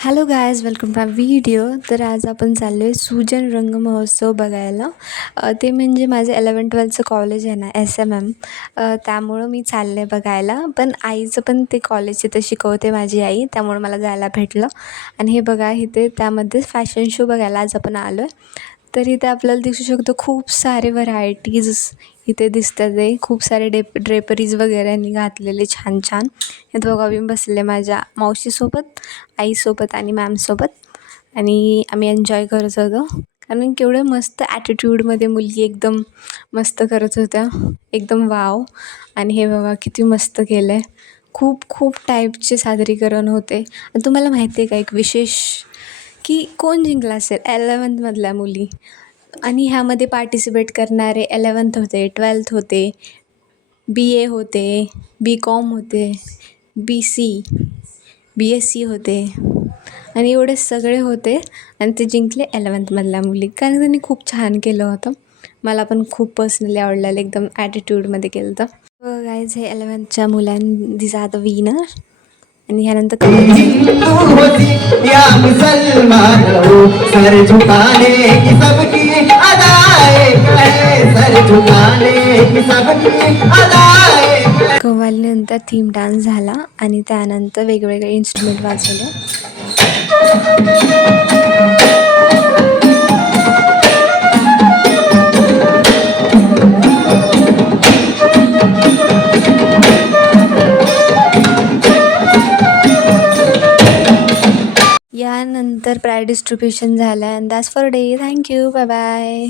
Hello guys welcome to video तर आज आपण चाललो आहे सुजन रंग महोत्सव बघायला. ते म्हणजे माझं इलेवन ट्वेल्थचं कॉलेज आहे ना एस एम एम त्यामुळं मी चालले बघायला. पण आईचं पण ते कॉलेज तिथं शिकवते माझी आई त्यामुळं मला जायला भेटलं. आणि हे बघा इथे त्यामध्ये फॅशन शो बघायला आज आपण आलो आहे तर इथे आपल्याला दिसू शकतो. खूप सारे व्हरायटीज इथे दिसतात आहे खूप सारे डेप ड्रेपरीज वगैरे यांनी घातलेले छान छान. हे दोघं मी बसले माझ्या मावशीसोबत आईसोबत आणि मॅमसोबत आणि आम्ही एन्जॉय करत होतो. कारण केवढं मस्त ॲटिट्यूडमध्ये मुलगी एकदम मस्त करत होत्या. एकदम वाव आणि हे बाबा किती मस्त केलं आहे खूप खूप टाईपचे सादरीकरण होते. आणि तुम्हाला माहिती आहे का एक विशेष की कोण जिंकला असेल? एलेवन्थमधल्या मुली. आणि ह्यामध्ये पार्टिसिपेट करणारे एलेवन्थ होते ट्वेल्थ होते बी ए होते बी कॉम होते B C B S C होते. आणि एवढे सगळे होते आणि ते जिंकले एलेवन्थमधल्या मुली. कारण त्यांनी खूप छान केलं होतं. मला पण खूप पर्सनली आवडलेलं एकदम ॲटिट्यूडमध्ये केलं होतं. हो, गायज हे एलेवन्थच्या आर द विनर आणि ह्यानंतर कव्वालीनंतर थीम डान्स झाला आणि त्यानंतर वेगवेगळे इन्स्ट्रुमेंट वाजवले. यानंतर प्राय डिस्ट्रीब्युशन झालं and that's for day thank you bye bye